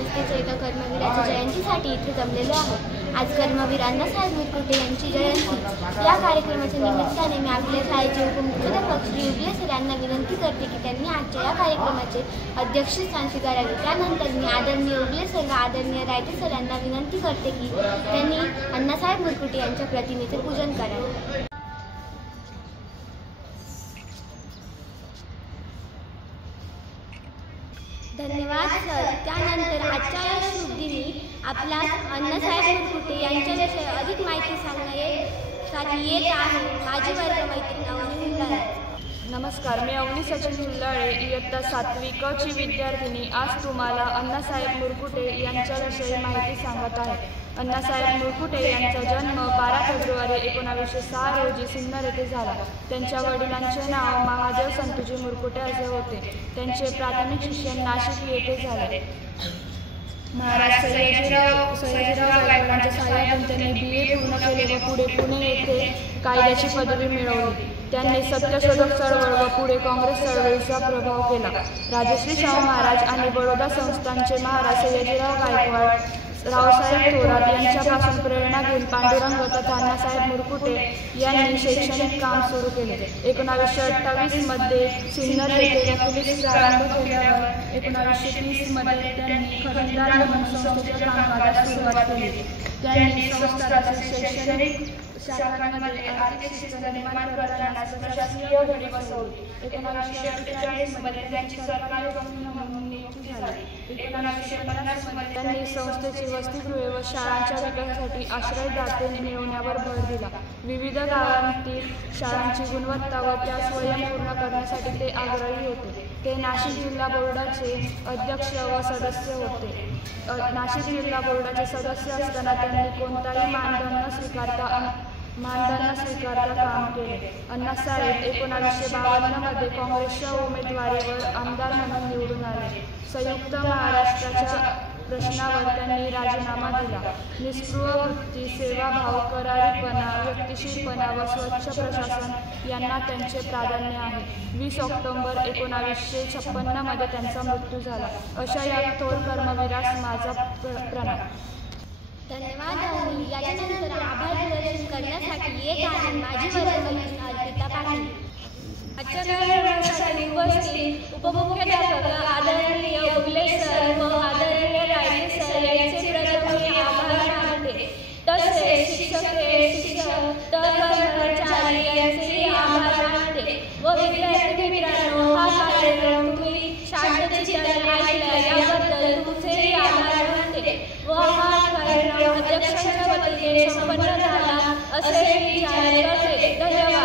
संस्थेच्या एका कर्मवीराच्या जयंतीसाठी इथे जमलेलो आहोत। आज कर्मवीर अण्णासाहेब मुरकुटे यांची जयंती। या कार्यक्रमाच्या निमित्ताने मी आपल्या शाळेचे उपमुख्याध्यापक श्री उगले सर यांना विनंती करते की त्यांनी आजच्या या कार्यक्रमाचे अध्यक्षस्थान स्वीकारावे। त्यानंतर मी आदरणीय उगले सर व आदरणीय रायते सर यांना विनंती करते की त्यांनी अण्णासाहेब मुरकुटे यांच्या प्रतिमेचे पूजन करावे। धन्यवाद सर। त्यानंतर आजच्या या शुभ दिनी आपला अण्णासाहेब मुरकुटे यांच्याविषयी अधिक माहिती सांगण्यासाठी येत आहे माझी वर्गमैत्रीण अवनी हुल्लाळे। नमस्कार, मी अवनी सचिन हुल्लाळे, इयत्ता 7वी क ची विद्यार्थिनी। आज तुम्हाला अण्णासाहेब मुरकुटे यांच्याविषयी माहिती सांगत आहे। अण्णासाहेब मुरकुटे यांचा जन्म 12 फेब्रुवारी 1906 रोजी सिन्नर येथे झाला। त्यांच्या वडिलांचे नाव महादेव संतोजी मुरकुटे असे होते। त्यांचे प्राथमिक शिक्षण नाशिक येथे झाले। महाराज सयाजीराव गायकवाडांच्या सहाय्याने त्यांनी BA पूर्ण केले व पुढे पुणे येथे कायद्याची पदवी मिळवली। त्यांनी सत्यशोधक चळवळ व पुढे काँग्रेस चळवळीचा प्रभाव केला। राजश्री शाहू महाराज आणि बडोदा संस्थानचे महाराज सयाजीराव गायकवाड, रावसाहेब थोरात यांच्यापासून प्रेरणा घेऊन पांडुरंग तथा अण्णासाहेब मुरकुटे यांनी शैक्षणिक काम सुरू केले। 1928 मध्ये सिन्नर येथे वकिलीस प्रारंभ केल्यावर 1930 मध्ये त्यांनी खजिनदार म्हणून संस्थेच्या कामकाजास सुरुवात केली। त्यांनी संस्थानाचे शैक्षणिक शाखांमध्ये आर्थिक शिस्त निर्माण करताना प्रशासकीय घडी बसवली। 1948 मध्ये त्यांची सरकारी म्हणून नियुक्ती झाली। 1950 मध्ये त्यांनी संस्थेची वसतिगृहे व शाळांच्या विकासासाठी आश्रयदाते मिळवण्यावर भर दिला। विविध गावांतील शाळांची गुणवत्ता व त्या स्वयंपूर्ण करण्यासाठी ते आग्रही होते। ते नाशिक जिल्हा बोर्डाचे अध्यक्ष व सदस्य होते। नाशिक जिल्हा बोर्डाचे सदस्य असताना त्यांनी कोणताही मानधन न स्वीकारता काम केले। अण्णासाहेब 1952 मध्ये काँग्रेसच्या उमेदवारीवर आमदार म्हणून निवडून आले। संयुक्त महाराष्ट्राच्या प्रश्नावर त्यांनी राजीनामा दिला। निस्पृह वृत्ती, सेवाभाव, करारीपणा, व्यक्तिशीलपणा व स्वच्छ प्रशासन यांना त्यांचे प्राधान्य आहे। 20 ऑक्टोबर 1956 मध्ये त्यांचा मृत्यू झाला। अशा या थोर कर्मवीरास माझा प्रणाम। धन्यवाद अवनी। याच्यानंतर आभार प्रदर्शन करण्यासाठी येत आहे माझी वर्गमैत्रीण अर्पिता पाटील। आजच्या कार्यक्रमासाठी उपस्थित उपमुख्याध्यापक आदरणीय उगले सर व आदरणीय रायते सर यांचे प्रथम मी आभार मानते। तसेच शिक्षक कर्मचारी यांचेही आभार मानते व विद्यार्थी मित्रांनो, हा कार्यक्रम तुम्ही शांतचित्ताने ऐकला याबद्दल तुमचेही आभार मानते व हा कार्यक्रम अध्यक्षांच्या वतीने संपन्न झाला असे मी जाहीर करते। धन्यवाद।